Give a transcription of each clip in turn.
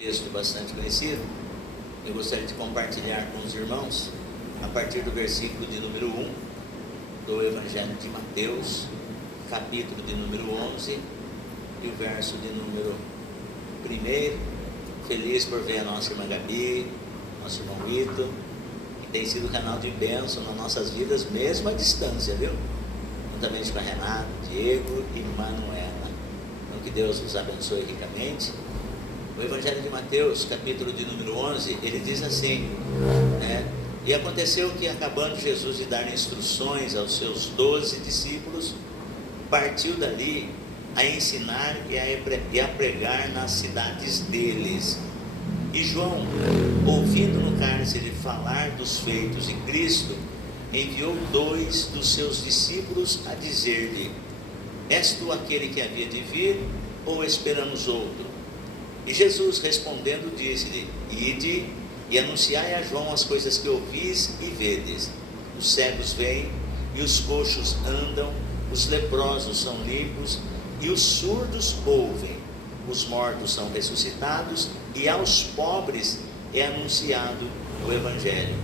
Texto bastante conhecido. Eu gostaria de compartilhar com os irmãos a partir do versículo de número 1 do Evangelho de Mateus, capítulo de número 11 e o verso de número 1. Feliz por ver a nossa irmã Gabi, nosso irmão Ito, que tem sido canal de bênção nas nossas vidas, mesmo à distância, viu? Juntamente com a Renata, Diego e Manuela. Então que Deus os abençoe ricamente. O Evangelho de Mateus, capítulo de número 11, ele diz assim, E aconteceu que, acabando Jesus de dar instruções aos seus 12 discípulos, partiu dali a ensinar e a pregar nas cidades deles. E João, ouvindo no cárcere falar dos feitos de Cristo, enviou 2 dos seus discípulos a dizer-lhe: És tu aquele que havia de vir, ou esperamos outro? E Jesus, respondendo, disse-lhe: Ide e anunciai a João as coisas que ouvis e vedes. Os cegos veem, e os coxos andam, os leprosos são limpos, e os surdos ouvem, os mortos são ressuscitados, e aos pobres é anunciado o Evangelho.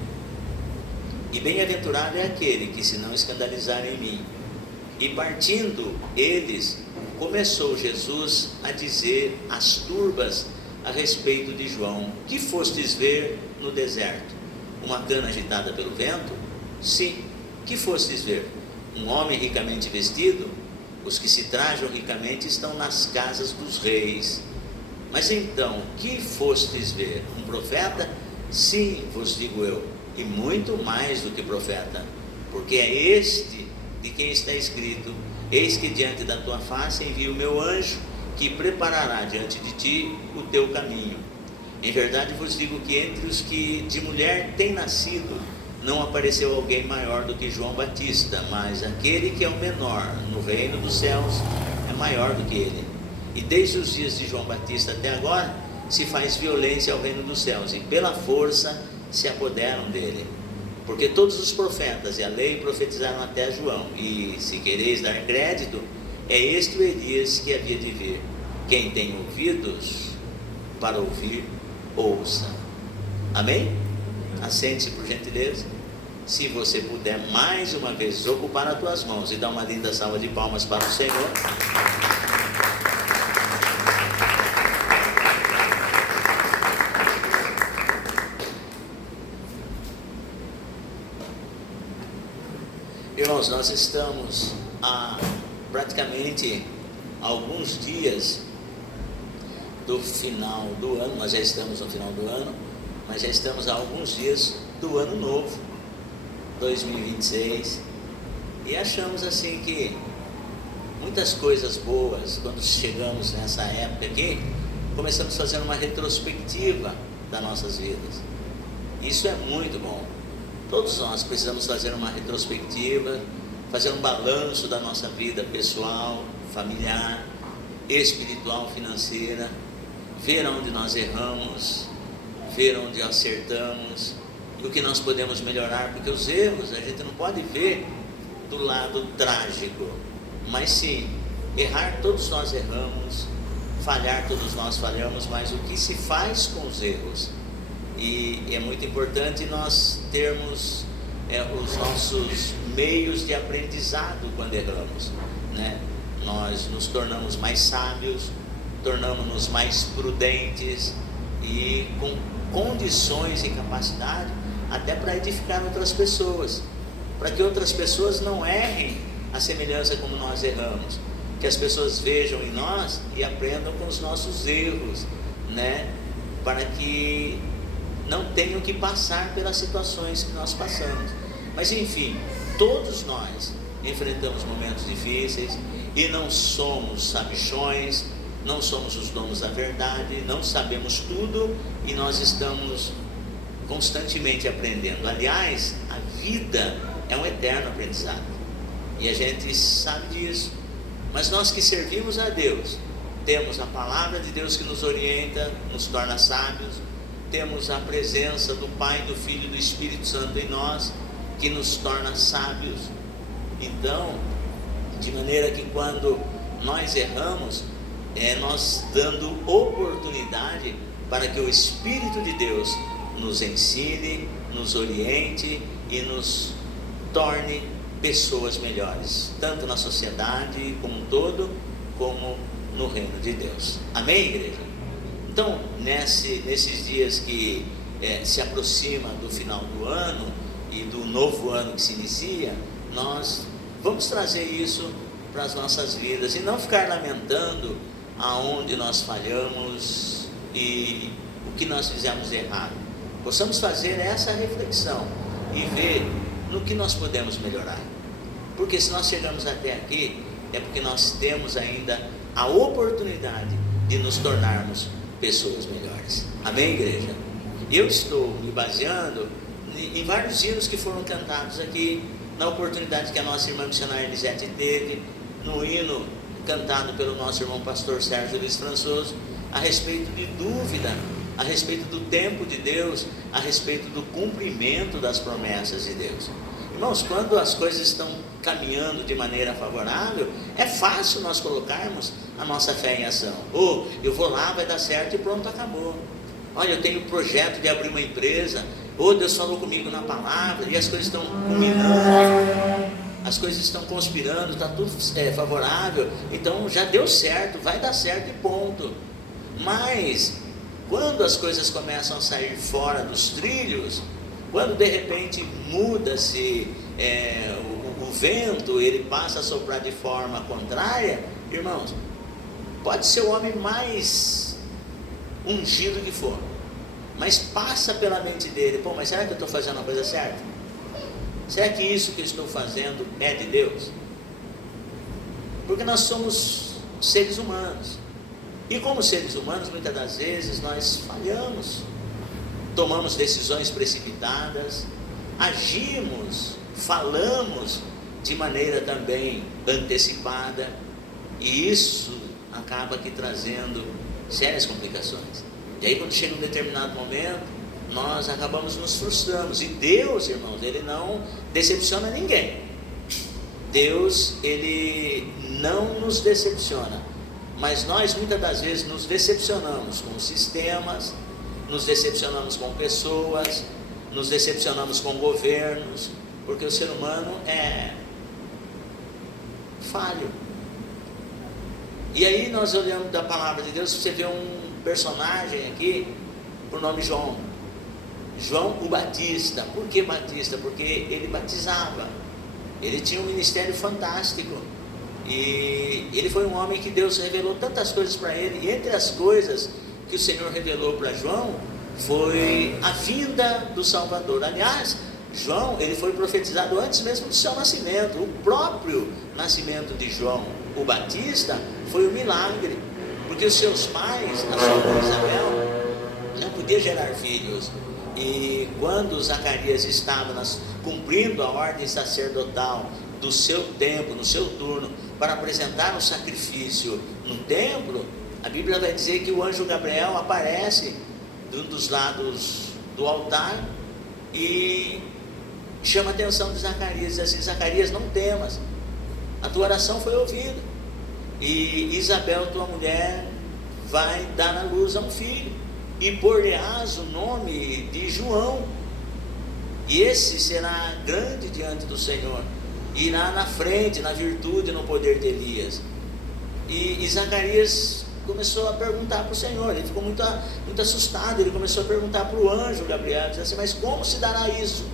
E bem-aventurado é aquele que se não escandalizar em mim. E partindo eles, começou Jesus a dizer às turbas a respeito de João: Que fostes ver no deserto? Uma cana agitada pelo vento? Sim. Que fostes ver? Um homem ricamente vestido? Os que se trajam ricamente estão nas casas dos reis. Mas então, que fostes ver? Um profeta? Sim, vos digo eu, e muito mais do que profeta, porque é este de quem está escrito: Eis que diante da tua face envio o meu anjo, que preparará diante de ti o teu caminho. Em verdade vos digo que entre os que de mulher têm nascido, não apareceu alguém maior do que João Batista, mas aquele que é o menor no reino dos céus é maior do que ele. E desde os dias de João Batista até agora, se faz violência ao reino dos céus, e pela força se apoderam dele. Porque todos os profetas e a lei profetizaram até João, e se quereis dar crédito, é este o Elias que havia de vir. Quem tem ouvidos para ouvir, ouça. Amém? Assente-se, por gentileza. Se você puder mais uma vez ocupar as tuas mãos e dar uma linda salva de palmas para o Senhor. Irmãos, nós estamos há praticamente alguns dias do final do ano. Nós já estamos no final do ano, mas já estamos há alguns dias do ano novo, 2026, e achamos assim que muitas coisas boas, quando chegamos nessa época aqui, começamos fazendo uma retrospectiva das nossas vidas. Isso é muito bom. Todos nós precisamos fazer uma retrospectiva, fazer um balanço da nossa vida pessoal, familiar, espiritual, financeira, ver onde nós erramos, ver onde acertamos, e o que nós podemos melhorar, porque os erros a gente não pode ver do lado trágico, mas sim, errar todos nós erramos, falhar todos nós falhamos, mas o que se faz com os erros? E é muito importante nós termos os nossos meios de aprendizado quando erramos, Nós nos tornamos mais sábios, tornamos-nos mais prudentes e com condições e capacidade até para edificar outras pessoas, para que outras pessoas não errem a semelhança como nós erramos, que as pessoas vejam em nós e aprendam com os nossos erros, para que não tenham que passar pelas situações que nós passamos. Mas enfim, todos nós enfrentamos momentos difíceis e não somos sabichões, não somos os donos da verdade, não sabemos tudo e nós estamos constantemente aprendendo. Aliás, a vida é um eterno aprendizado e a gente sabe disso, mas nós que servimos a Deus, temos a palavra de Deus que nos orienta, nos torna sábios, temos a presença do Pai, do Filho e do Espírito Santo em nós, que nos torna sábios. Então, de maneira que quando nós erramos, nós dando oportunidade para que o Espírito de Deus nos ensine, nos oriente e nos torne pessoas melhores, tanto na sociedade como um todo, como no reino de Deus. Amém, igreja? Então, nesses dias que se aproxima do final do ano e do novo ano que se inicia, nós vamos trazer isso para as nossas vidas e não ficar lamentando aonde nós falhamos e o que nós fizemos de errado. Possamos fazer essa reflexão e ver no que nós podemos melhorar, porque se nós chegamos até aqui, é porque nós temos ainda a oportunidade de nos tornarmos pessoas melhores. Amém, igreja? Eu estou me baseando em vários hinos que foram cantados aqui, na oportunidade que a nossa irmã missionária Elisete teve, no hino cantado pelo nosso irmão pastor Sérgio Luiz Françoso, a respeito de dúvida, a respeito do tempo de Deus, a respeito do cumprimento das promessas de Deus. Irmãos, quando as coisas estão caminhando de maneira favorável, é fácil nós colocarmos a nossa fé em ação. Eu vou lá, vai dar certo e pronto, acabou. Olha, eu tenho um projeto de abrir uma empresa. Deus falou comigo na palavra e as coisas estão culminando, as coisas estão conspirando, está tudo favorável, então já deu certo, vai dar certo e ponto. Mas quando as coisas começam a sair fora dos trilhos, quando de repente muda-se o vento, ele passa a soprar de forma contrária, irmãos, pode ser o homem mais ungido que for, mas passa pela mente dele: mas será que eu estou fazendo a coisa certa? Será que isso que eu estou fazendo é de Deus? Porque nós somos seres humanos, e como seres humanos, muitas das vezes nós falhamos, tomamos decisões precipitadas, agimos, falamos de maneira também antecipada, e isso acaba aqui trazendo sérias complicações. E aí, quando chega um determinado momento, nós acabamos nos frustrando. E Deus, irmãos, Ele não decepciona ninguém. Deus, Ele não nos decepciona, mas nós muitas das vezes nos decepcionamos com sistemas, nos decepcionamos com pessoas, nos decepcionamos com governos, porque o ser humano é falho. E aí nós olhamos da palavra de Deus, você vê um personagem aqui, por nome João o Batista. Por que Batista? Porque ele batizava, ele tinha um ministério fantástico, e ele foi um homem que Deus revelou tantas coisas para ele, e entre as coisas que o Senhor revelou para João, foi a vinda do Salvador. Aliás, João, ele foi profetizado antes mesmo do seu nascimento. O próprio nascimento de João o Batista foi um milagre, porque os seus pais, a sua mãe Isabel, não podia gerar filhos, e quando Zacarias estava cumprindo a ordem sacerdotal do seu tempo, no seu turno, para apresentar um sacrifício no templo, a Bíblia vai dizer que o anjo Gabriel aparece de um dos lados do altar e chama a atenção de Zacarias, diz assim: Zacarias, não temas, a tua oração foi ouvida, e Isabel, tua mulher, vai dar à luz a um filho, e por-lhe-ás o nome de João, e esse será grande diante do Senhor, irá na frente, na virtude e no poder de Elias. E Zacarias começou a perguntar para o Senhor, ele ficou muito assustado, ele começou a perguntar para o anjo Gabriel, dizendo assim: mas como se dará isso?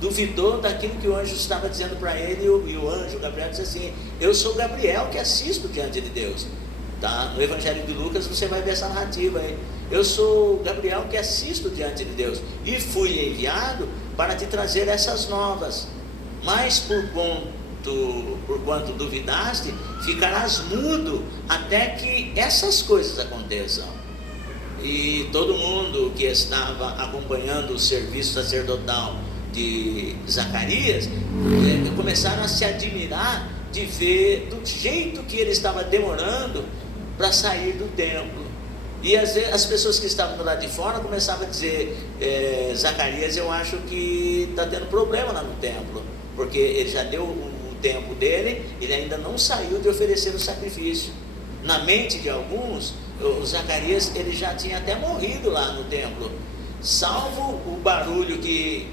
Duvidou daquilo que o anjo estava dizendo para ele, e o anjo Gabriel disse assim: eu sou Gabriel que assisto diante de Deus. Tá? No Evangelho de Lucas você vai ver essa narrativa aí. Eu sou Gabriel que assisto diante de Deus, e fui enviado para te trazer essas novas, mas por quanto duvidaste, ficarás mudo até que essas coisas aconteçam. E todo mundo que estava acompanhando o serviço sacerdotal de Zacarias começaram a se admirar de ver do jeito que ele estava demorando para sair do templo. E as pessoas que estavam do lado de fora começavam a dizer: Zacarias, eu acho que está tendo problema lá no templo, porque ele já deu o tempo dele, ele ainda não saiu de oferecer o sacrifício. Na mente de alguns, o Zacarias, ele já tinha até morrido lá no templo, salvo o barulho que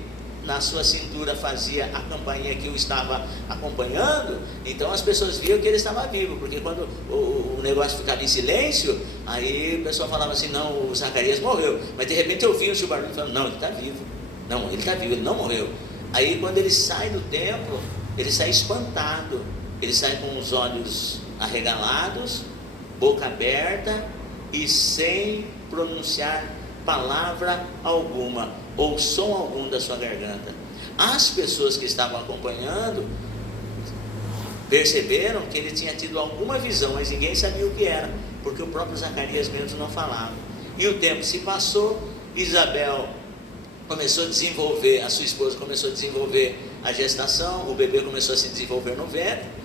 na sua cintura fazia a campainha que o estava acompanhando. Então as pessoas viam que ele estava vivo, porque quando o negócio ficava em silêncio, aí o pessoal falava assim: não, o Zacarias morreu. Mas de repente ouviam-se o barulho, falando: não, ele está vivo, não, ele está vivo, ele não morreu. Aí quando ele sai do templo, ele sai espantado, ele sai com os olhos arregalados, boca aberta e sem pronunciar palavra alguma ou som algum da sua garganta. As pessoas que estavam acompanhando perceberam que ele tinha tido alguma visão, mas ninguém sabia o que era, porque o próprio Zacarias mesmo não falava. E o tempo se passou, Isabel começou a desenvolver, a sua esposa começou a desenvolver a gestação, o bebê começou a se desenvolver no ventre.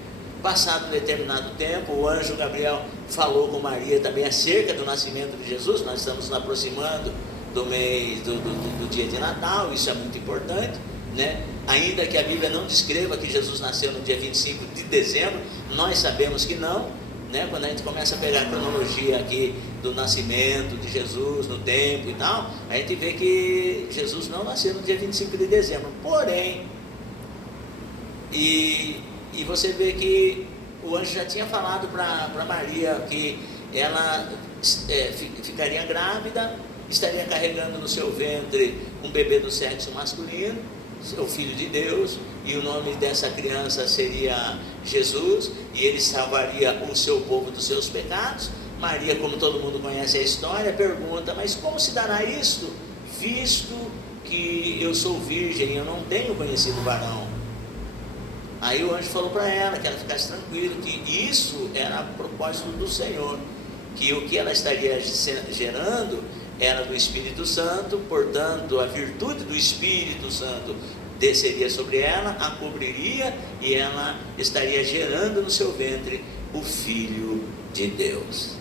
Passado um determinado tempo, o anjo Gabriel falou com Maria também acerca do nascimento de Jesus. Nós estamos nos aproximando do mês, do dia de Natal, isso é muito importante, né? Ainda que a Bíblia não descreva que Jesus nasceu no dia 25 de dezembro, nós sabemos que não, né? Quando a gente começa a pegar a cronologia aqui do nascimento de Jesus no tempo e tal, a gente vê que Jesus não nasceu no dia 25 de dezembro, porém, e você vê que o anjo já tinha falado para Maria que ela ficaria grávida, estaria carregando no seu ventre um bebê do sexo masculino, o Filho de Deus, e o nome dessa criança seria Jesus, e ele salvaria o seu povo dos seus pecados. Maria, como todo mundo conhece a história, pergunta: mas como se dará isto, visto que eu sou virgem, eu não tenho conhecido varão? Aí o anjo falou para ela que ela ficasse tranquila, que isso era a propósito do Senhor, que o que ela estaria gerando era do Espírito Santo, portanto a virtude do Espírito Santo desceria sobre ela, a cobriria, e ela estaria gerando no seu ventre o Filho de Deus.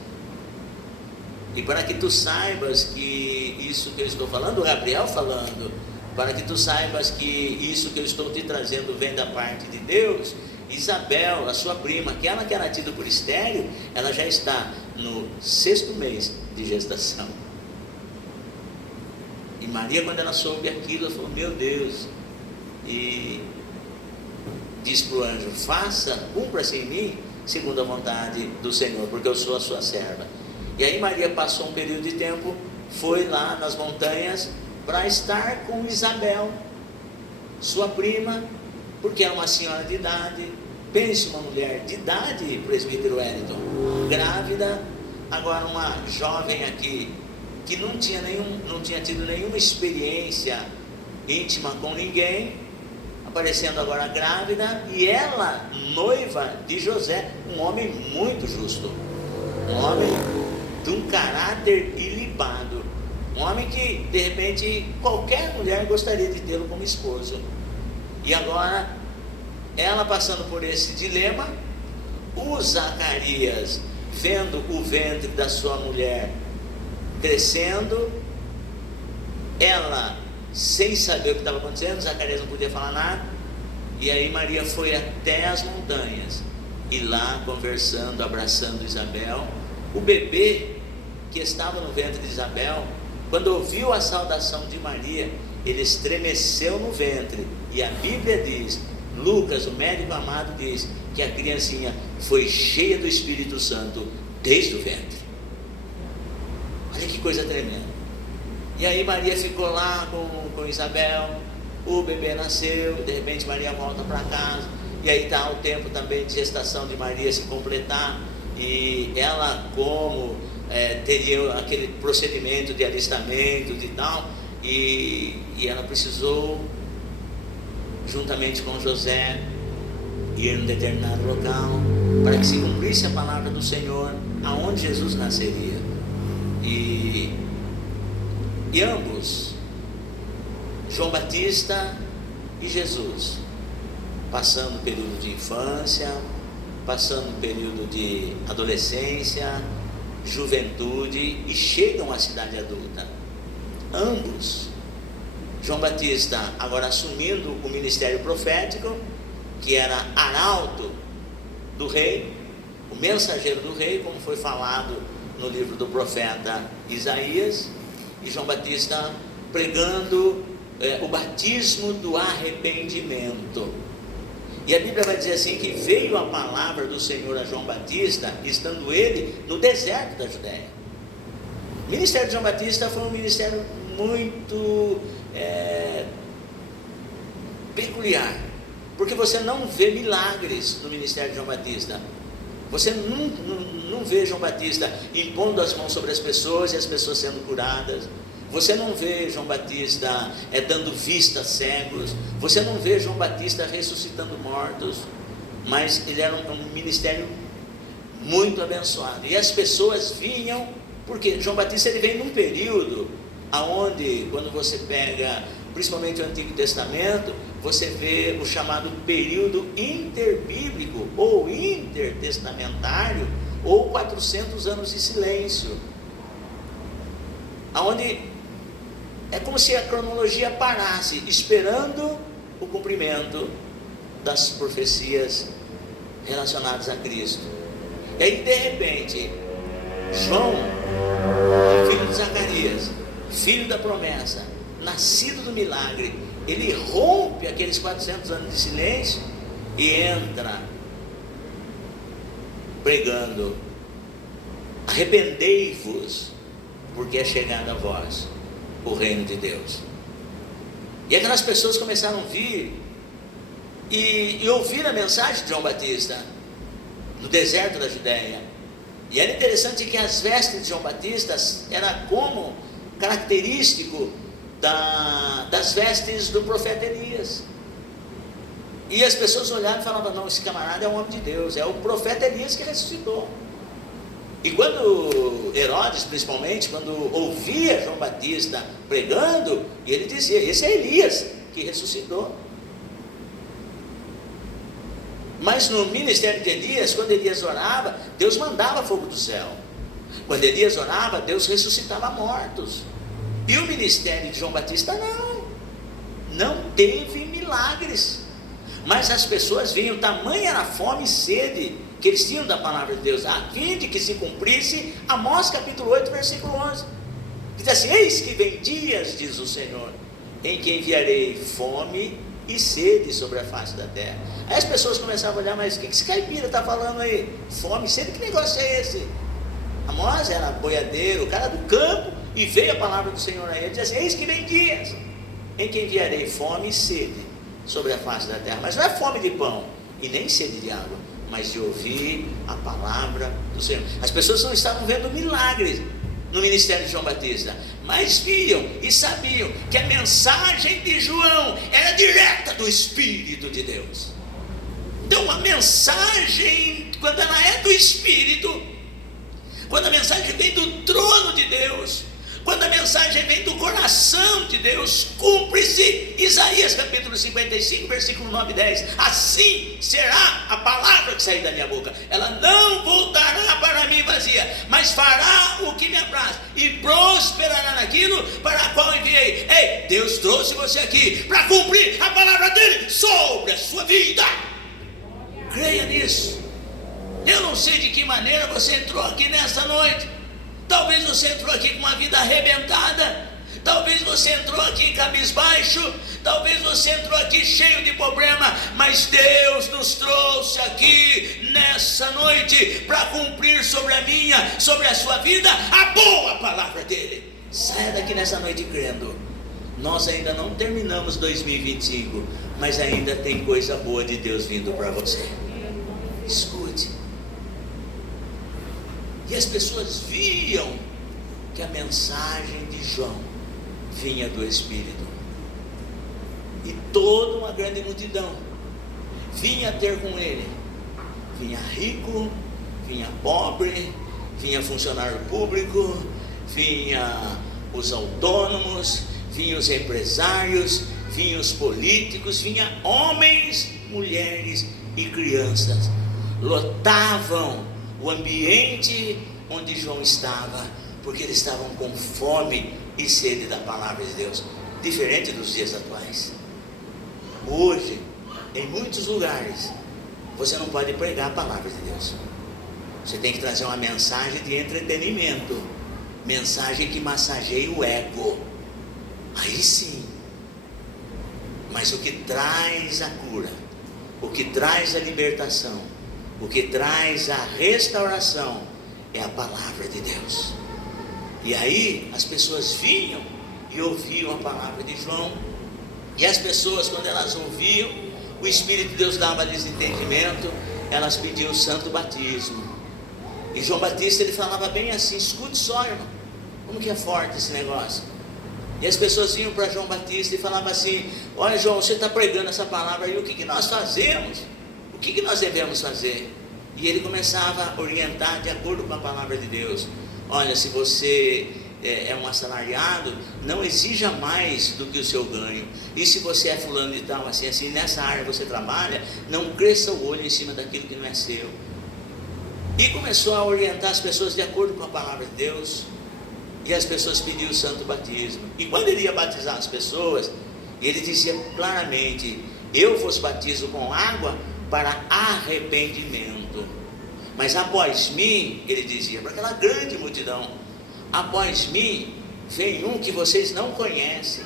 E para que tu saibas que isso que eu estou falando, o Gabriel falando, para que tu saibas que isso que eu estou te trazendo vem da parte de Deus, Isabel, a sua prima, aquela que era tida por estéril, ela já está no 6º mês de gestação. E Maria, quando ela soube aquilo, ela falou: meu Deus, e diz para o anjo: cumpra-se em mim segundo a vontade do Senhor, porque eu sou a sua serva. E aí Maria passou um período de tempo, foi lá nas montanhas para estar com Isabel, sua prima, porque é uma senhora de idade. Pense, uma mulher de idade, presbítero Wellington, grávida, agora uma jovem aqui, que não tinha tido nenhuma experiência íntima com ninguém, aparecendo agora grávida, e ela noiva de José, um homem muito justo, um homem de um caráter ilibado, um homem que de repente qualquer mulher gostaria de tê-lo como esposo. E agora ela passando por esse dilema, o Zacarias vendo o ventre da sua mulher crescendo, ela sem saber o que estava acontecendo, Zacarias não podia falar nada, e aí Maria foi até as montanhas, e lá conversando, abraçando Isabel, o bebê que estava no ventre de Isabel, quando ouviu a saudação de Maria, ele estremeceu no ventre, e a Bíblia diz, Lucas, o médico amado, diz que a criancinha foi cheia do Espírito Santo desde o ventre. Olha que coisa tremenda. E aí Maria ficou lá com Isabel, o bebê nasceu, de repente Maria volta para casa, e aí está o tempo também de gestação de Maria se completar, e ela como teria aquele procedimento de alistamento e tal, e ela precisou, juntamente com José, ir em um determinado local, para que se cumprisse a palavra do Senhor, aonde Jesus nasceria. E ambos, João Batista e Jesus, passando o período de infância, passando o período de adolescência, juventude, e chegam à cidade adulta. Ambos, João Batista agora assumindo o ministério profético, que era arauto do rei, o mensageiro do rei, como foi falado no livro do profeta Isaías, e João Batista pregando o batismo do arrependimento. E a Bíblia vai dizer assim, que veio a palavra do Senhor a João Batista, estando ele no deserto da Judéia. O ministério de João Batista foi um ministério muito peculiar, porque você não vê milagres no ministério de João Batista. Você não vê João Batista impondo as mãos sobre as pessoas e as pessoas sendo curadas. Você não vê João Batista dando vista a cegos. Você não vê João Batista ressuscitando mortos. Mas ele era um ministério muito abençoado. E as pessoas vinham, porque João Batista ele vem num período aonde, quando você pega principalmente o Antigo Testamento, você vê o chamado período interbíblico ou intertestamentário, ou 400 anos de silêncio, aonde é como se a cronologia parasse, esperando o cumprimento das profecias relacionadas a Cristo. E aí, de repente, João, filho de Zacarias, filho da promessa, nascido do milagre, ele rompe aqueles 400 anos de silêncio e entra pregando: arrependei-vos, porque é chegado a vós o reino de Deus. E aquelas pessoas começaram a vir e ouvir a mensagem de João Batista no deserto da Judéia. E era interessante que as vestes de João Batista era como característico das vestes do profeta Elias. E as pessoas olhavam e falavam: não, esse camarada é um homem de Deus, é o profeta Elias que ressuscitou. E quando Herodes, principalmente, quando ouvia João Batista pregando, ele dizia: esse é Elias que ressuscitou. Mas no ministério de Elias, quando Elias orava, Deus mandava fogo do céu. Quando Elias orava, Deus ressuscitava mortos. E o ministério de João Batista não teve milagres. Mas as pessoas vinham, tamanha era a fome e sede que eles tinham da palavra de Deus, a fim de que se cumprisse Amós capítulo 8, versículo 11, que diz assim: eis que vem dias, diz o Senhor, em que enviarei fome e sede sobre a face da terra. Aí as pessoas começavam a olhar: mas o que esse caipira está falando aí? Fome e sede, que negócio é esse? Amós era boiadeiro, o cara do campo, e veio a palavra do Senhor a ele, diz assim: eis que vem dias em que enviarei fome e sede sobre a face da terra. Mas não é fome de pão e nem sede de água, mas de ouvir a palavra do Senhor. As pessoas não estavam vendo milagres no ministério de João Batista, mas viam e sabiam que a mensagem de João era direta do Espírito de Deus. Então a mensagem, quando ela é do Espírito, quando a mensagem vem do trono de Deus, quando a mensagem vem do coração de Deus, cumpre-se Isaías capítulo 55, versículo 9 e 10. Assim será a palavra que sair da minha boca, ela não voltará para mim vazia, mas fará o que me apraz e prosperará naquilo para a qual enviei. Ei, Deus trouxe você aqui para cumprir a palavra dele sobre a sua vida. Creia nisso. Eu não sei de que maneira você entrou aqui nessa noite. Talvez você entrou aqui com uma vida arrebentada, talvez você entrou aqui cabisbaixo, talvez você entrou aqui cheio de problema, mas Deus nos trouxe aqui nessa noite para cumprir sobre a minha, sobre a sua vida, a boa palavra dele. Saia daqui nessa noite crendo. Nós ainda não terminamos 2025, mas ainda tem coisa boa de Deus vindo para você. Escute. E as pessoas viam que a mensagem de João vinha do Espírito. E toda uma grande multidão vinha ter com ele. Vinha rico, vinha pobre, vinha funcionário público, vinha os autônomos, vinha os empresários, vinha os políticos, vinha homens, mulheres e crianças. Lotavam o ambiente onde João estava, porque eles estavam com fome e sede da palavra de Deus, diferente dos dias atuais. Hoje, em muitos lugares, você não pode pregar a palavra de Deus. Você tem que trazer uma mensagem de entretenimento, mensagem que massageie o ego. Aí sim. Mas o que traz a cura, o que traz a libertação, o que traz a restauração é a palavra de Deus. E aí as pessoas vinham e ouviam a palavra de João. E as pessoas, quando elas ouviam, o Espírito de Deus dava-lhes entendimento, elas pediam o santo batismo. E João Batista, ele falava bem assim: escute só, irmão, como que é forte esse negócio. E as pessoas vinham para João Batista e falavam assim: olha, João, você está pregando essa palavra aí, o que nós fazemos? O que nós devemos fazer? E ele começava a orientar de acordo com a palavra de Deus. Olha, se você é um assalariado, não exija mais do que o seu ganho. E se você é fulano de tal, assim, nessa área você trabalha, não cresça o olho em cima daquilo que não é seu. E começou a orientar as pessoas de acordo com a palavra de Deus. E as pessoas pediam o santo batismo. E quando ele ia batizar as pessoas, ele dizia claramente: eu vos batizo com água para arrependimento. Mas após mim, ele dizia para aquela grande multidão: após mim vem um que vocês não conhecem.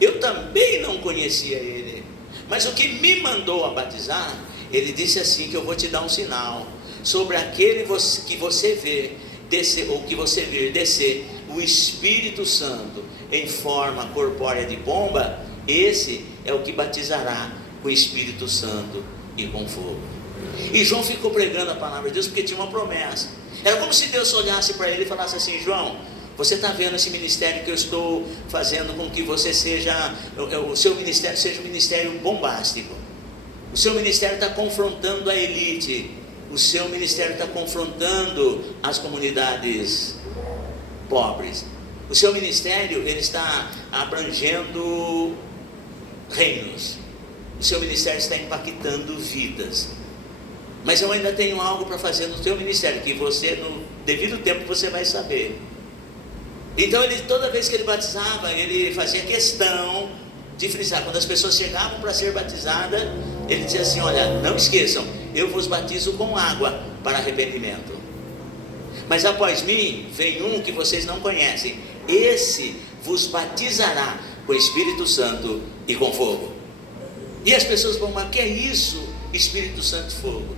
Eu também não conhecia ele, mas o que me mandou a batizar, ele disse assim: que eu vou te dar um sinal. Sobre aquele que você vê descer, ou que você vir descer o Espírito Santo em forma corpórea de pomba, esse é o que batizará com o Espírito Santo e com fogo. E João ficou pregando a palavra de Deus porque tinha uma promessa. Era como se Deus olhasse para ele e falasse assim: João, você está vendo esse ministério que eu estou fazendo com que você seja, o seu ministério seja um ministério bombástico. O seu ministério está confrontando a elite. O seu ministério está confrontando as comunidades pobres. O seu ministério, ele está abrangendo reinos. O seu ministério está impactando vidas. Mas eu ainda tenho algo para fazer no seu ministério, que você, no devido tempo, você vai saber. Então, toda vez que ele batizava, ele fazia questão de frisar. Quando as pessoas chegavam para ser batizadas, ele dizia assim: olha, não esqueçam, eu vos batizo com água para arrependimento. Mas após mim vem um que vocês não conhecem. Esse vos batizará com o Espírito Santo e com fogo. E as pessoas vão: mas o que é isso? Espírito Santo e fogo.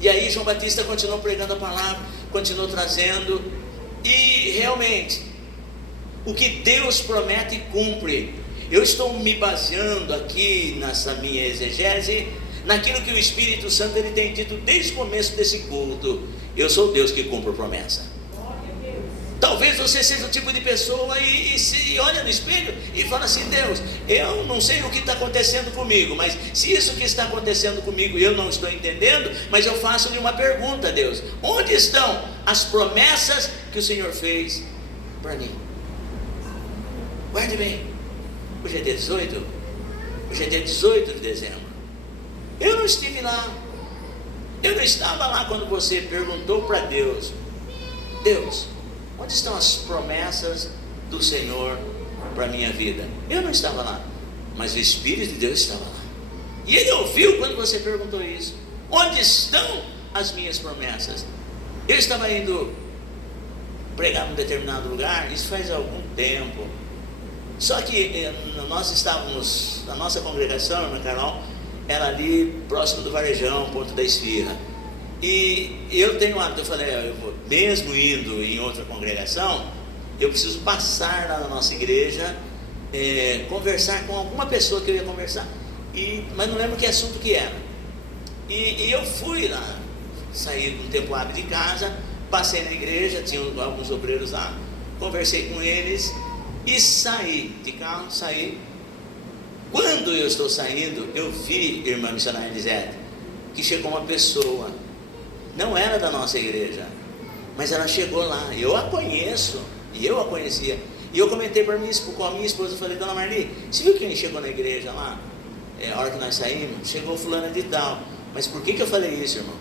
E aí João Batista continuou pregando a palavra, continuou trazendo. E realmente, o que Deus promete cumpre. Eu estou me baseando aqui nessa minha exegese naquilo que o Espírito Santo ele tem dito desde o começo desse culto. Eu sou Deus que cumpre promessa. Talvez você seja o tipo de pessoa e se olha no espelho e fala assim: Deus, eu não sei o que está acontecendo comigo, mas se isso que está acontecendo comigo eu não estou entendendo, mas eu faço-lhe uma pergunta: Deus, onde estão as promessas que o Senhor fez para mim? Guarde bem, hoje é dia 18, hoje é dia 18 de dezembro. Eu não estive lá, eu não estava lá quando você perguntou para Deus: Deus, onde estão as promessas do Senhor para a minha vida? Eu não estava lá, mas o Espírito de Deus estava lá. E Ele ouviu quando você perguntou isso: onde estão as minhas promessas? Eu estava indo pregar num determinado lugar, isso faz algum tempo. Só que nós estávamos, a nossa congregação, a irmã Carol, era ali próximo do Varejão, Ponto da Esfirra. E eu tenho um hábito, eu falei: eu vou, mesmo indo em outra congregação, eu preciso passar lá na nossa igreja, conversar com alguma pessoa que eu ia conversar, mas não lembro que assunto que era. E eu fui lá, saí um tempo hábil de casa, passei na igreja, tinha alguns obreiros lá, conversei com eles e saí de carro, saí. Quando eu estou saindo, eu vi, irmã missionária Elisete, que chegou uma pessoa, não era da nossa igreja, mas ela chegou lá, eu a conheço, e eu a conhecia, e eu comentei com a minha esposa, eu falei: dona Marli, você viu quem chegou na igreja lá? A hora que nós saímos, chegou fulana de tal. Mas por que eu falei isso, irmão?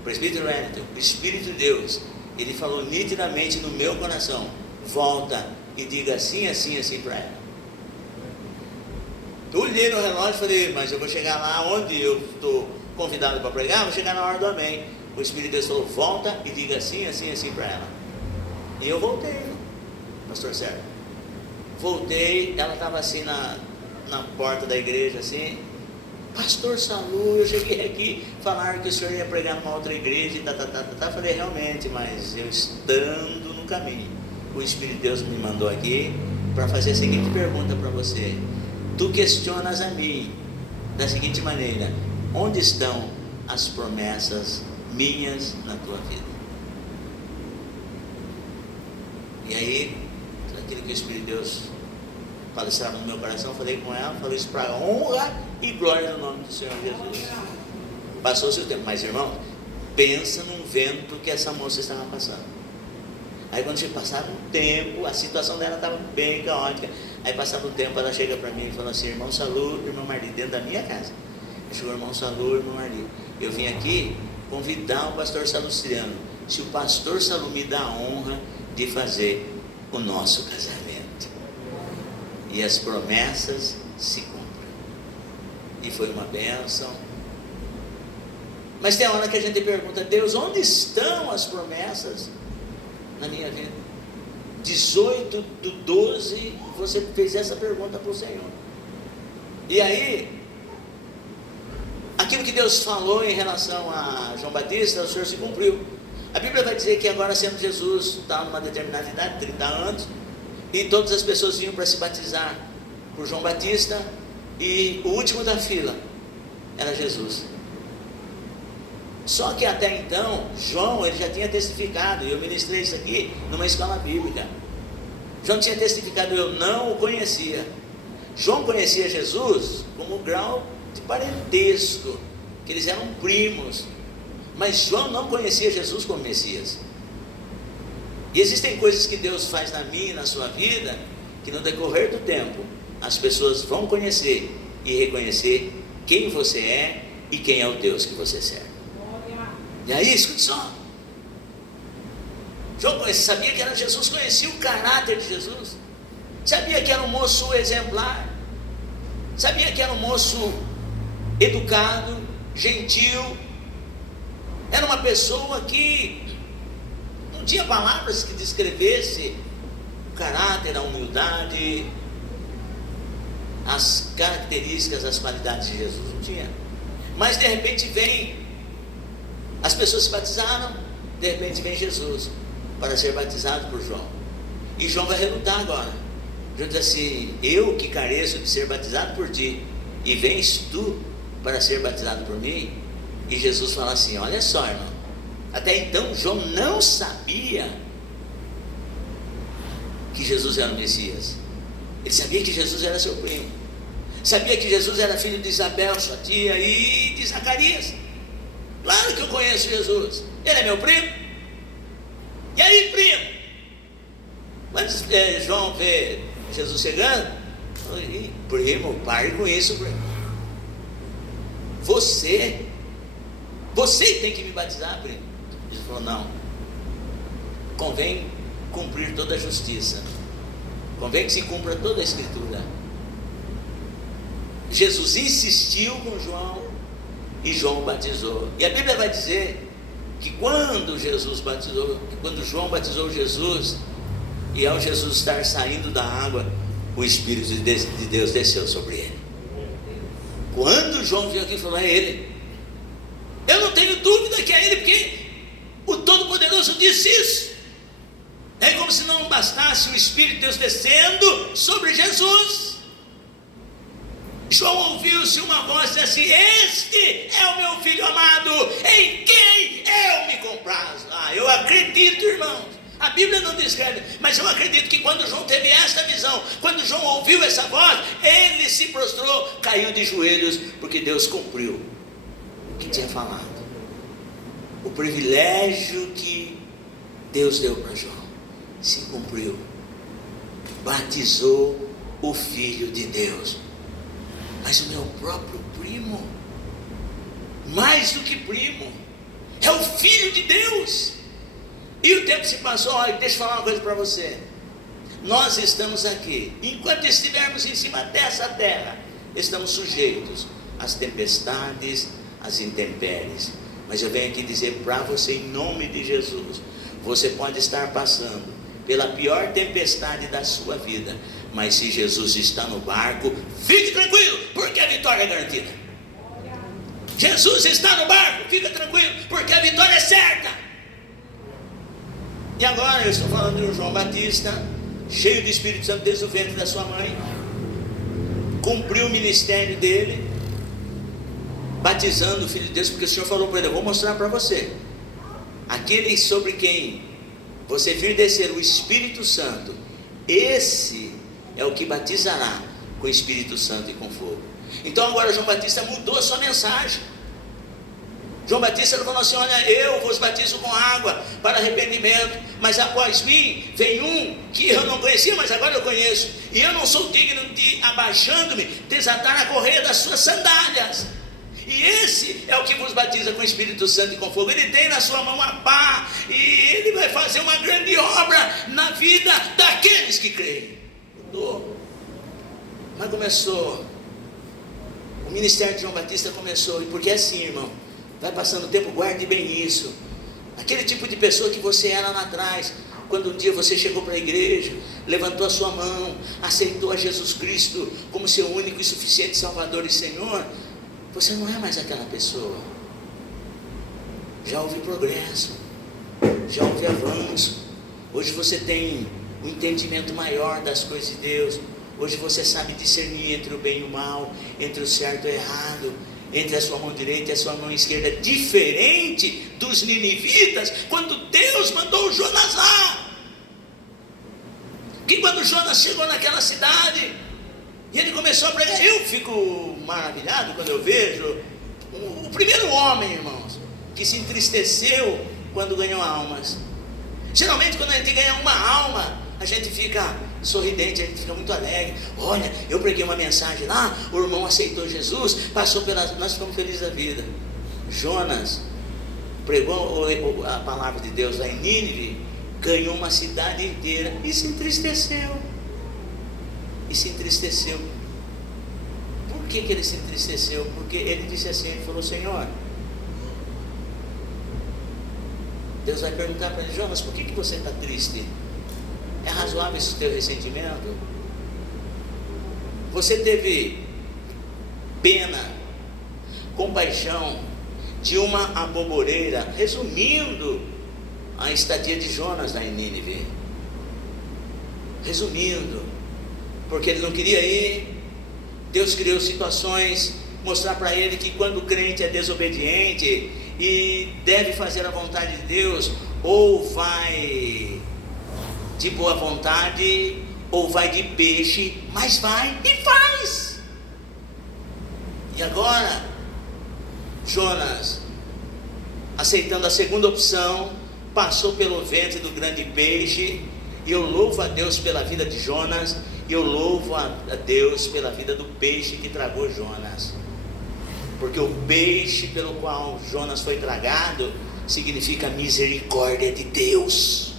O presbítero Wellington, o Espírito de Deus, ele falou nitidamente no meu coração: volta e diga assim, assim, assim para ela. Eu olhei no relógio e falei: mas eu vou chegar lá onde eu estou convidado para pregar, vou chegar na hora do amém. o Espírito de Deus falou: volta e diga assim, assim, assim para ela. E eu voltei, pastor Sérgio. Voltei, ela estava assim na porta da igreja, assim: pastor Salu, eu cheguei aqui, falaram que o senhor ia pregar numa outra igreja, e falei: realmente, mas eu estando no caminho, o Espírito de Deus me mandou aqui para fazer a seguinte pergunta para você. Tu questionas a mim da seguinte maneira: onde estão as promessas minhas na tua vida? E aí, aquilo que o Espírito de Deus palestrava no meu coração, falei com ela, falei isso para a honra e glória do nome do Senhor Jesus. Passou-se o tempo, mas irmão, pensa num vento que essa moça estava passando. Aí quando passava um tempo, a situação dela estava bem caótica. Aí passava um tempo, ela chega para mim e falou assim: irmão Salu, irmão Marli, dentro da minha casa. Chegou: irmão Salu, irmão Marli, eu vim aqui convidar o pastor Saluciano, se o pastor Salu me dá a honra de fazer o nosso casamento. E as promessas se cumprem. E foi uma bênção. Mas tem hora que a gente pergunta: Deus, onde estão as promessas na minha vida? 18/12, você fez essa pergunta para o Senhor. E aí, aquilo que Deus falou em relação a João Batista, o Senhor se cumpriu. A Bíblia vai dizer que agora, sendo Jesus, está numa determinada idade, 30 anos, e todas as pessoas vinham para se batizar por João Batista, e o último da fila era Jesus. Só que até então, João, ele já tinha testificado, e eu ministrei isso aqui numa escola bíblica. João tinha testificado: eu não o conhecia. João conhecia Jesus como um grau de parentesco, que eles eram primos, mas João não conhecia Jesus como Messias. E existem coisas que Deus faz na minha e na sua vida, que no decorrer do tempo, as pessoas vão conhecer e reconhecer quem você é e quem é o Deus que você serve. E aí, escute só, João sabia que era Jesus, conhecia o caráter de Jesus, sabia que era um moço exemplar, sabia que era um moço educado, gentil, era uma pessoa que não tinha palavras que descrevesse o caráter, a humildade, as características, as qualidades de Jesus, não tinha. Mas de repente as pessoas se batizaram, de repente vem Jesus para ser batizado por João, e João vai relutar agora. João diz assim: eu que careço de ser batizado por ti, e vens tu para ser batizado por mim? E Jesus fala assim: olha só, irmão, até então João não sabia que Jesus era o Messias. Ele sabia que Jesus era seu primo, sabia que Jesus era filho de Isabel, sua tia, e de Zacarias. Claro que eu conheço Jesus, ele é meu primo. E aí, primo? Quando João vê Jesus chegando, primo, pare com isso, primo. Você tem que me batizar, primo. Ele falou: não, convém cumprir toda a justiça, convém que se cumpra toda a escritura. Jesus insistiu com João, e João batizou. E a Bíblia vai dizer que quando João batizou Jesus, e ao Jesus estar saindo da água, o Espírito de Deus desceu sobre ele. Quando João viu aquilo, falou: é ele. Eu não tenho dúvida que é ele, porque o Todo-Poderoso disse isso. É como se não bastasse o Espírito de Deus descendo sobre Jesus. João ouviu-se uma voz dizer assim: este é o meu filho amado, em quem eu me comprazo. Eu acredito, irmãos. A Bíblia não descreve, mas eu acredito que quando João teve esta visão, quando João ouviu essa voz, ele se prostrou, caiu de joelhos, porque Deus cumpriu o que tinha falado. O privilégio que Deus deu para João se cumpriu. Batizou o Filho de Deus. Mas o meu próprio primo, mais do que primo, é o Filho de Deus. E o tempo se passou. Olha, deixa eu falar uma coisa para você. Nós estamos aqui, enquanto estivermos em cima dessa terra, estamos sujeitos às tempestades, às intempéries, Mas eu venho aqui dizer para você, em nome de Jesus, você pode estar passando pela pior tempestade da sua vida, mas se Jesus está no barco, fique tranquilo, porque a vitória é garantida. Jesus está no barco, fica tranquilo, porque a vitória é certa. E agora eu estou falando de um João Batista, cheio do Espírito Santo desde o ventre da sua mãe, cumpriu o ministério dele, batizando o Filho de Deus, porque o Senhor falou para ele: eu vou mostrar para você, aquele sobre quem você vir descer o Espírito Santo, esse é o que batizará com o Espírito Santo e com fogo. Então agora João Batista mudou a sua mensagem. João Batista falou assim: olha, eu vos batizo com água para arrependimento, mas após mim vem um que eu não conhecia, mas agora eu conheço, e eu não sou digno de, abaixando-me, desatar a correia das suas sandálias. E esse é o que vos batiza com o Espírito Santo e com fogo. Ele tem na sua mão a pá, e ele vai fazer uma grande obra na vida daqueles que creem. Mudou. Mas começou, o ministério de João Batista começou, e porque é assim, irmão, vai passando o tempo, guarde bem isso. Aquele tipo de pessoa que você era lá atrás, quando um dia você chegou para a igreja, levantou a sua mão, aceitou a Jesus Cristo como seu único e suficiente Salvador e Senhor, você não é mais aquela pessoa. Já houve progresso, já houve avanço. Hoje você tem um entendimento maior das coisas de Deus. Hoje você sabe discernir entre o bem e o mal, entre o certo e o errado, entre a sua mão direita e a sua mão esquerda, diferente dos ninivitas, quando Deus mandou Jonas lá. Que quando Jonas chegou naquela cidade, e ele começou a pregar, eu fico maravilhado quando eu vejo o primeiro homem, irmãos, que se entristeceu quando ganhou almas. Geralmente quando a gente ganha uma alma, a gente fica sorridente, a gente fica muito alegre. Olha, eu preguei uma mensagem lá, o irmão aceitou Jesus, passou pelas, nós ficamos felizes da vida. Jonas pregou a palavra de Deus lá em Nínive, ganhou uma cidade inteira e se entristeceu. E se entristeceu. Por que ele se entristeceu? Porque ele disse assim, ele falou: Senhor, Deus vai perguntar para ele: Jonas, por que você está triste? É razoável esse teu ressentimento? Você teve pena, compaixão de uma aboboreira, resumindo a estadia de Jonas lá em Nínive, resumindo, porque ele não queria ir. Deus criou situações, mostrar para ele que quando o crente é desobediente e deve fazer a vontade de Deus, ou vai de boa vontade, ou vai de peixe, mas vai e faz. E agora Jonas, aceitando a segunda opção, passou pelo ventre do grande peixe. E eu louvo a Deus pela vida de Jonas, e eu louvo a Deus pela vida do peixe que tragou Jonas, porque o peixe pelo qual Jonas foi tragado significa misericórdia de Deus.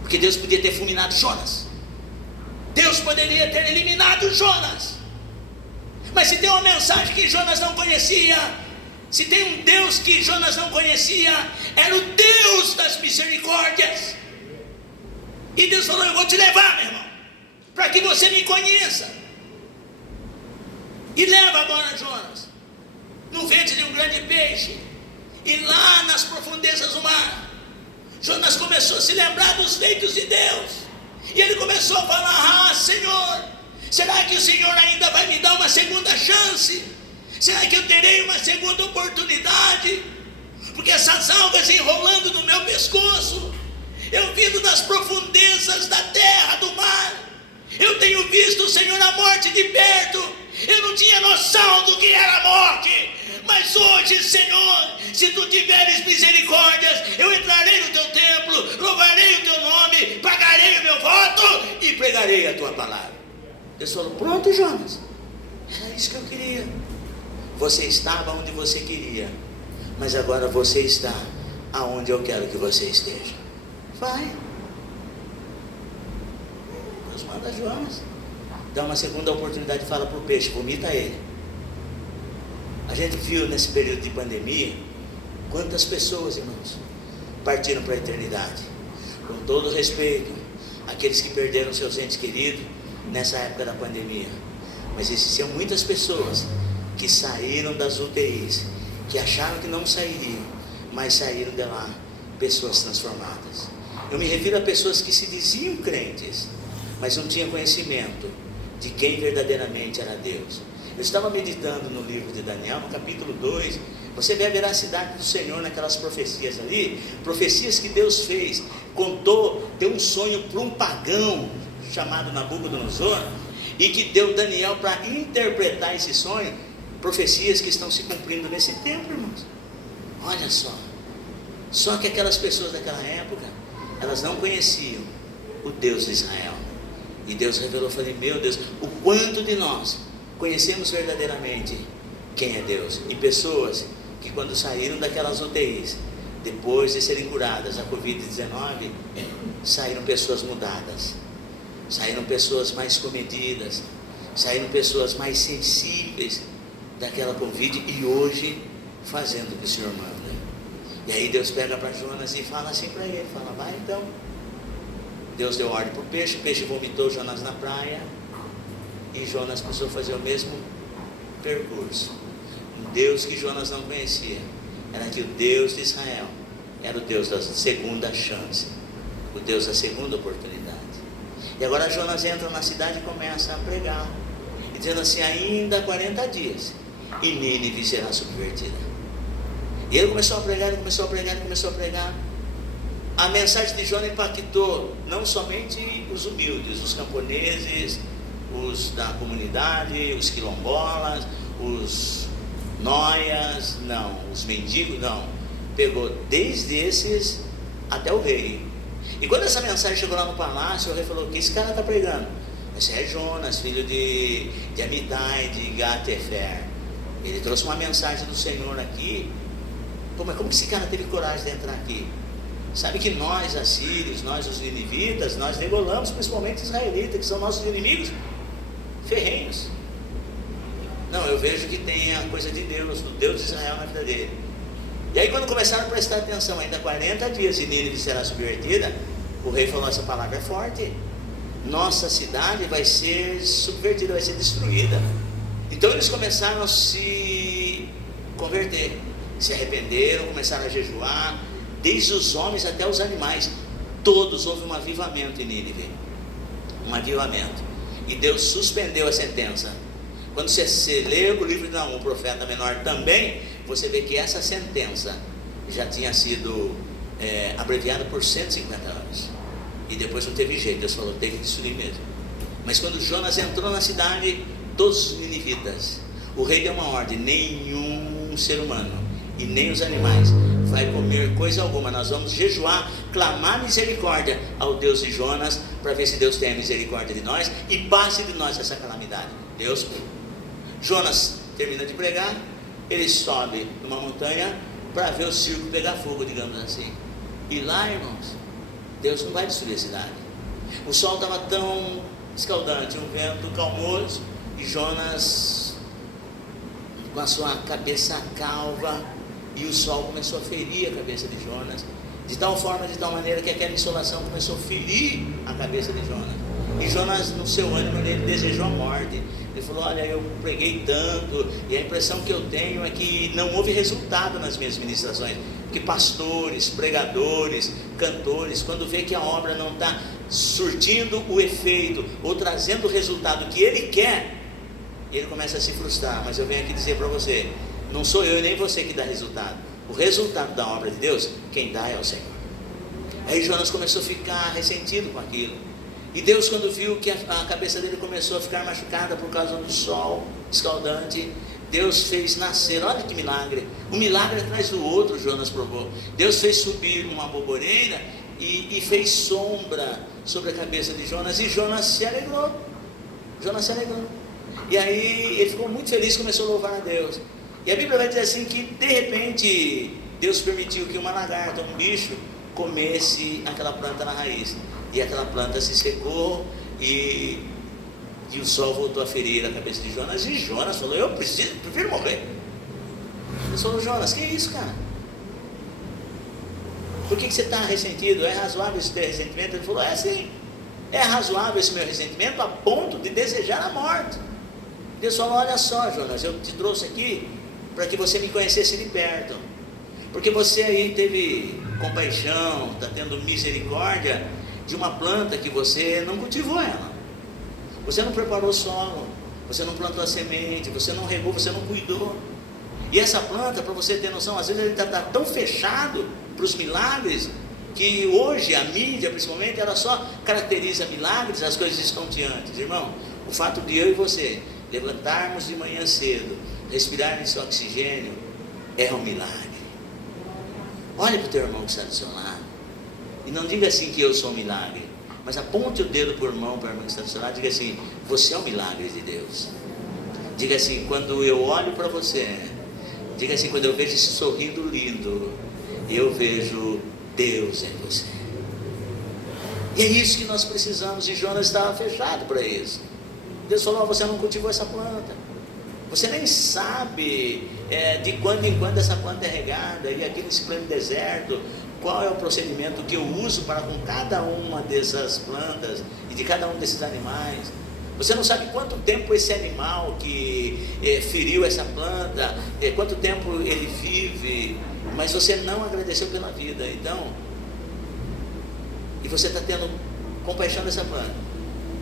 Porque Deus podia ter fulminado Jonas, Deus poderia ter eliminado Jonas, mas se tem uma mensagem que Jonas não conhecia, se tem um Deus que Jonas não conhecia, era o Deus das misericórdias. E Deus falou: eu vou te levar, meu irmão, para que você me conheça. E leva agora Jonas no ventre de um grande peixe, e lá nas profundezas do mar, Jonas começou a se lembrar dos feitos de Deus, e ele começou a falar: ah, Senhor, será que o Senhor ainda vai me dar uma segunda chance? Será que eu terei uma segunda oportunidade? Porque essas algas enrolando no meu pescoço, eu vindo das profundezas da terra, do mar, eu tenho visto, Senhor, a morte de perto. Eu não tinha noção do que era a morte, mas hoje, Senhor, se tu tiveres misericórdias, eu entrarei no teu templo, louvarei o teu nome, pagarei o meu voto e pregarei a tua palavra. Deus falou: pronto, Jonas, era isso que eu queria. Você estava onde você queria, mas agora você está aonde eu quero que você esteja. Vai. Deus manda Jonas, dá uma segunda oportunidade, fala para o peixe: vomita ele. A gente viu nesse período de pandemia Quantas pessoas, irmãos, partiram para a eternidade? Com todo respeito, aqueles que perderam seus entes queridos nessa época da pandemia. Mas existiam muitas pessoas que saíram das UTIs, que acharam que não sairiam, mas saíram de lá pessoas transformadas. Eu me refiro a pessoas que se diziam crentes, mas não tinham conhecimento de quem verdadeiramente era Deus. Eu estava meditando no livro de Daniel, no capítulo 2, você vê a veracidade do Senhor naquelas profecias ali, profecias que Deus fez, contou, deu um sonho para um pagão chamado Nabucodonosor, e que deu Daniel para interpretar esse sonho, profecias que estão se cumprindo nesse tempo, irmãos. Olha só que aquelas pessoas daquela época, elas não conheciam o Deus de Israel, e Deus revelou, falei, meu Deus, o quanto de nós conhecemos verdadeiramente quem é Deus, e pessoas que quando saíram daquelas UTIs, depois de serem curadas da Covid-19, saíram pessoas mudadas, saíram pessoas mais comedidas, saíram pessoas mais sensíveis daquela Covid, e hoje fazendo o que o Senhor manda. E aí Deus pega para Jonas e fala assim para ele, fala, vai então. Deus deu ordem para o peixe vomitou Jonas na praia, e Jonas precisou fazer o mesmo percurso. Um Deus que Jonas não conhecia, era que o Deus de Israel era o Deus da segunda chance, o Deus da segunda oportunidade. E agora Jonas entra na cidade e começa a pregar, e dizendo assim, ainda 40 dias, e Nínive será subvertida. E ele começou a pregar, A mensagem de Jonas impactou não somente os humildes, os camponeses, os da comunidade, os quilombolas, os noias, não, os mendigos, não. Pegou desde esses até o rei. E quando essa mensagem chegou lá no palácio, o rei falou, o que esse cara está pregando? Esse é Jonas, filho de Amitai, de Gat-Efer. Ele trouxe uma mensagem do Senhor aqui. Pô, mas como que esse cara teve coragem de entrar aqui? Sabe que nós, assírios, nós os ninivitas, nós degolamos principalmente os israelitas, que são nossos inimigos ferrenhos. Não, eu vejo que tem a coisa de Deus, do Deus de Israel na vida dele. E aí quando começaram a prestar atenção, ainda 40 dias e Nínive será subvertida, o rei falou, essa palavra é forte, nossa cidade vai ser subvertida, vai ser destruída. Então eles começaram a se converter, se arrependeram, começaram a jejuar, desde os homens até os animais, todos houve um avivamento em Nínive, um avivamento, e Deus suspendeu a sentença. Quando você lê o livro de Naum, o profeta menor também, você vê que essa sentença já tinha sido abreviada por 150 anos, e depois não teve jeito, Deus falou, tem que destruir mesmo. Mas quando Jonas entrou na cidade, todos os ninivitas, o rei deu uma ordem, nenhum ser humano e nem os animais vai comer coisa alguma, nós vamos jejuar, clamar misericórdia ao Deus de Jonas, para ver se Deus tem misericórdia de nós e passe de nós essa calamidade. Deus, Jonas termina de pregar, ele sobe numa montanha para ver o circo pegar fogo, digamos assim, e lá, irmãos, Deus não vai destruir a cidade. O sol estava tão escaldante, um vento calmoso, e Jonas com a sua cabeça calva, e o sol começou a ferir a cabeça de Jonas, de tal forma, de tal maneira, que aquela insolação começou a ferir a cabeça de Jonas. E Jonas, no seu ânimo, ele desejou a morte. Ele falou, olha, eu preguei tanto, e a impressão que eu tenho é que não houve resultado nas minhas ministrações, porque pastores, pregadores, cantores, quando vê que a obra não está surtindo o efeito, ou trazendo o resultado que ele quer, ele começa a se frustrar. Mas eu venho aqui dizer para você, não sou eu e nem você que dá resultado. O resultado da obra de Deus, quem dá é o Senhor. Aí Jonas começou a ficar ressentido com aquilo. E Deus, quando viu que a cabeça dele começou a ficar machucada por causa do sol escaldante, Deus fez nascer, olha que milagre, um milagre atrás do outro Jonas provou. Deus fez subir uma boboreira e fez sombra sobre a cabeça de Jonas, e Jonas se alegrou. E aí ele ficou muito feliz, começou a louvar a Deus. E a Bíblia vai dizer assim, que de repente Deus permitiu que uma lagarta, um bicho, comesse aquela planta na raiz, e aquela planta se secou, e o sol voltou a ferir a cabeça de Jonas, e Jonas falou, eu prefiro morrer. Ele falou, Jonas, que é isso, cara? Por que você está ressentido? É razoável esse teu ressentimento? Ele falou, é sim. É razoável esse meu ressentimento a ponto de desejar a morte. Deus falou, olha só, Jonas, eu te trouxe aqui para que você me conhecesse de perto. Porque você aí teve compaixão, está tendo misericórdia de uma planta que você não cultivou ela. Você não preparou o solo, você não plantou a semente, você não regou, você não cuidou. E essa planta, para você ter noção, às vezes ele está tão fechado para os milagres, que hoje a mídia principalmente, ela só caracteriza milagres, as coisas estonteantes. Irmão, o fato de eu e você levantarmos de manhã cedo, respirar esse oxigênio, é um milagre. Olhe para o teu irmão que está do seu lado, e não diga assim que eu sou um milagre, mas aponte o dedo para o irmão que está do seu lado, diga assim, você é um milagre de Deus. Diga assim, quando eu olho para você, diga assim, quando eu vejo esse sorriso lindo, eu vejo Deus em você. E é isso que nós precisamos, e Jonas estava fechado para isso. Deus falou, você não cultivou essa planta, você nem sabe de quando em quando essa planta é regada, e aqui nesse pleno deserto, qual é o procedimento que eu uso para com cada uma dessas plantas, e de cada um desses animais. Você não sabe quanto tempo esse animal que feriu essa planta, quanto tempo ele vive, mas você não agradeceu pela vida. Então, e você está tendo compaixão dessa planta,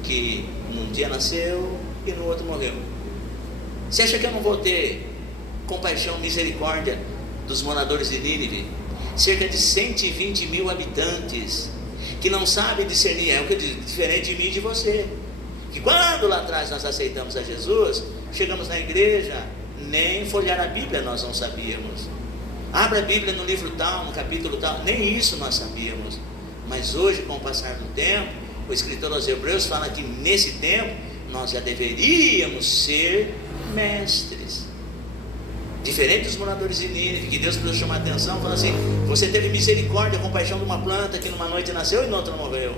que num dia nasceu e no outro morreu. Você acha que eu não vou ter compaixão, misericórdia dos moradores de Nínive? Cerca de 120 mil habitantes, que não sabem discernir, é o que eu digo, diferente de mim e de você, que quando lá atrás nós aceitamos a Jesus, chegamos na igreja, nem folhear a Bíblia nós não sabíamos. Abra a Bíblia no livro tal, no capítulo tal, nem isso nós sabíamos. Mas hoje, com o passar do tempo, o escritor aos Hebreus fala que nesse tempo nós já deveríamos ser mestres, diferente dos moradores de Nínive, que Deus precisou chamar a atenção, falando assim, você teve misericórdia, compaixão de uma planta que numa noite nasceu e na outra morreu,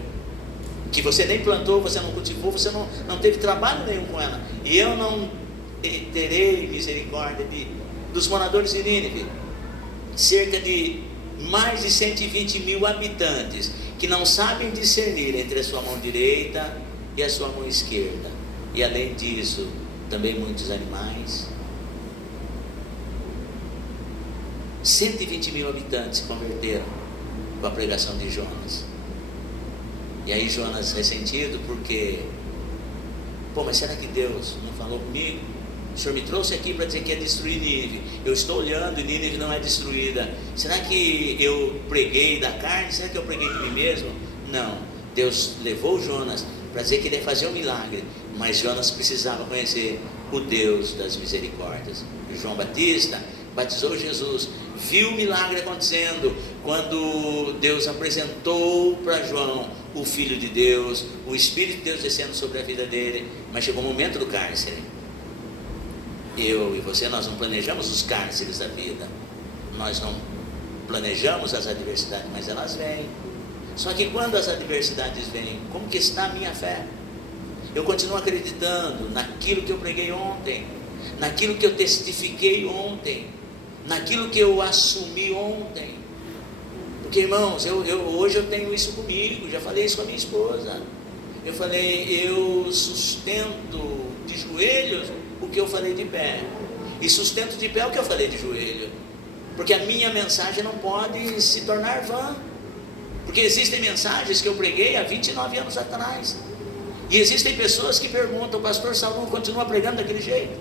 que você nem plantou, você não cultivou, você não teve trabalho nenhum com ela, e eu não terei misericórdia dos moradores de Nínive, cerca de mais de 120 mil habitantes, que não sabem discernir entre a sua mão direita e a sua mão esquerda, e além disso, também muitos animais. 120 mil habitantes se converteram com a pregação de Jonas. E aí Jonas ressentido, porque mas será que Deus não falou comigo? O Senhor me trouxe aqui para dizer que ia destruir Nínive, eu estou olhando e Nínive não é destruída. Será que eu preguei da carne? Será que eu preguei de mim mesmo? Não, Deus levou Jonas para dizer que ele ia fazer um milagre, mas Jonas precisava conhecer o Deus das misericórdias. João Batista batizou Jesus, viu o milagre acontecendo, quando Deus apresentou para João o Filho de Deus, o Espírito de Deus descendo sobre a vida dele, mas chegou o momento do cárcere. Eu e você, nós não planejamos os cárceres da vida, nós não planejamos as adversidades, mas elas vêm. Só que quando as adversidades vêm, como que está a minha fé? Eu continuo acreditando naquilo que eu preguei ontem, naquilo que eu testifiquei ontem, naquilo que eu assumi ontem. Porque, irmãos, hoje eu tenho isso comigo, já falei isso com a minha esposa. Eu falei, eu sustento de joelhos o que eu falei de pé, e sustento de pé o que eu falei de joelho, porque a minha mensagem não pode se tornar vã, porque existem mensagens que eu preguei há 29 anos atrás, e existem pessoas que perguntam, o pastor Saulo continua pregando daquele jeito?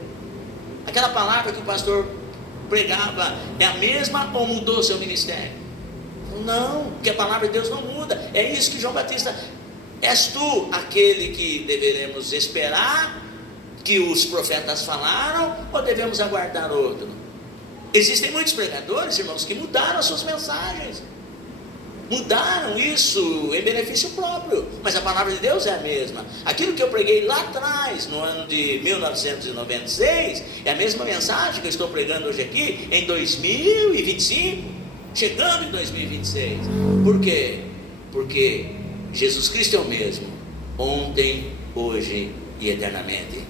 Aquela palavra que o pastor pregava é a mesma ou mudou seu ministério? Não, porque a palavra de Deus não muda. É isso que João Batista, és tu aquele que deveremos esperar que os profetas falaram, ou devemos aguardar outro? Existem muitos pregadores, irmãos, que mudaram as suas mensagens, mudaram isso em benefício próprio, mas a palavra de Deus é a mesma. Aquilo que eu preguei lá atrás, no ano de 1996, é a mesma mensagem que eu estou pregando hoje aqui, em 2025, chegando em 2026. Por quê? Porque Jesus Cristo é o mesmo, ontem, hoje e eternamente.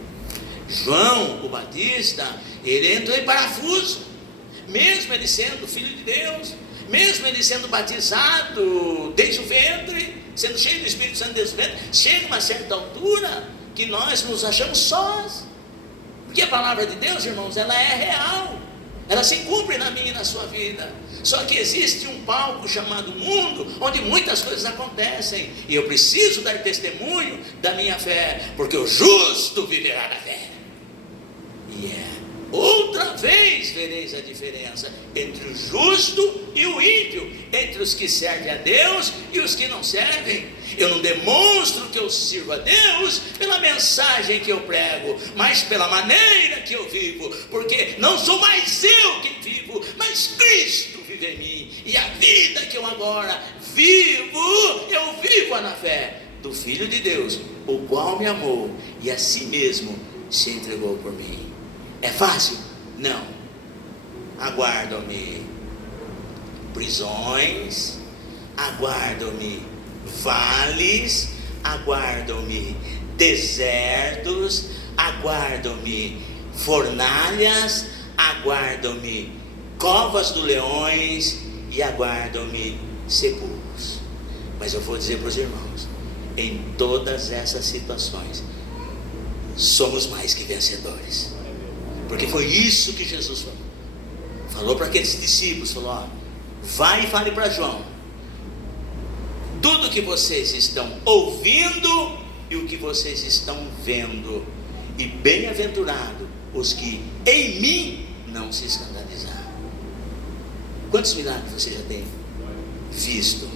João, o Batista, ele entrou em parafuso, mesmo ele sendo filho de Deus, mesmo ele sendo batizado desde o ventre, sendo cheio do Espírito Santo desde o ventre, chega uma certa altura que nós nos achamos sós, porque a palavra de Deus, irmãos, ela é real, ela se cumpre na minha e na sua vida. Só que existe um palco chamado mundo, onde muitas coisas acontecem, e eu preciso dar testemunho da minha fé, porque o justo viverá da fé. Outra vez vereis a diferença entre o justo e o ímpio, entre os que servem a Deus e os que não servem. Eu não demonstro que eu sirvo a Deus pela mensagem que eu prego, mas pela maneira que eu vivo, porque não sou mais eu quem vivo, mas Cristo vive em mim, e a vida que eu agora vivo, eu vivo na fé do Filho de Deus, o qual me amou e a si mesmo se entregou por mim. É fácil? Não. Aguardam-me prisões, aguardam-me vales, aguardam-me desertos, aguardam-me fornalhas, aguardam-me covas dos leões e aguardam-me sepulcros. Mas eu vou dizer para os irmãos, em todas essas situações, somos mais que vencedores. Porque foi isso que Jesus falou. Falou para aqueles discípulos, falou, ó, vai e fale para João, tudo que vocês estão ouvindo e o que vocês estão vendo, e bem-aventurado os que em mim não se escandalizaram. Quantos milagres você já tem visto?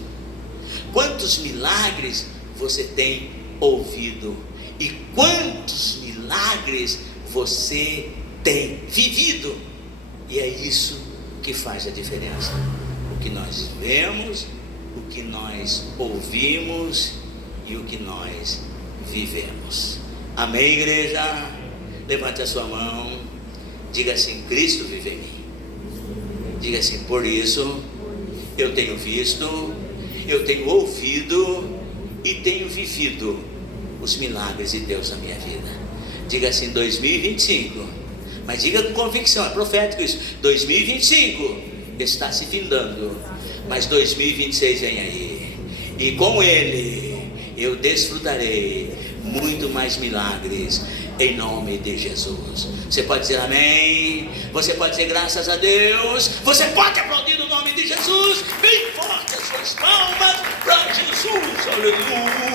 Quantos milagres você tem ouvido? E quantos milagres você tem vivido? E é isso que faz a diferença. O que nós vemos, o que nós ouvimos e o que nós vivemos. Amém, igreja? Levante a sua mão, diga assim: Cristo vive em mim. Diga assim: por isso eu tenho visto, eu tenho ouvido e tenho vivido os milagres de Deus na minha vida. Diga assim: 2025, mas diga com convicção, é profético isso. 2025 está se findando, mas 2026 vem aí, e com ele eu desfrutarei muito mais milagres, em nome de Jesus. Você pode dizer amém? Você pode dizer graças a Deus? Você pode aplaudir o nome de Jesus bem forte as suas palmas para Jesus. Aleluia.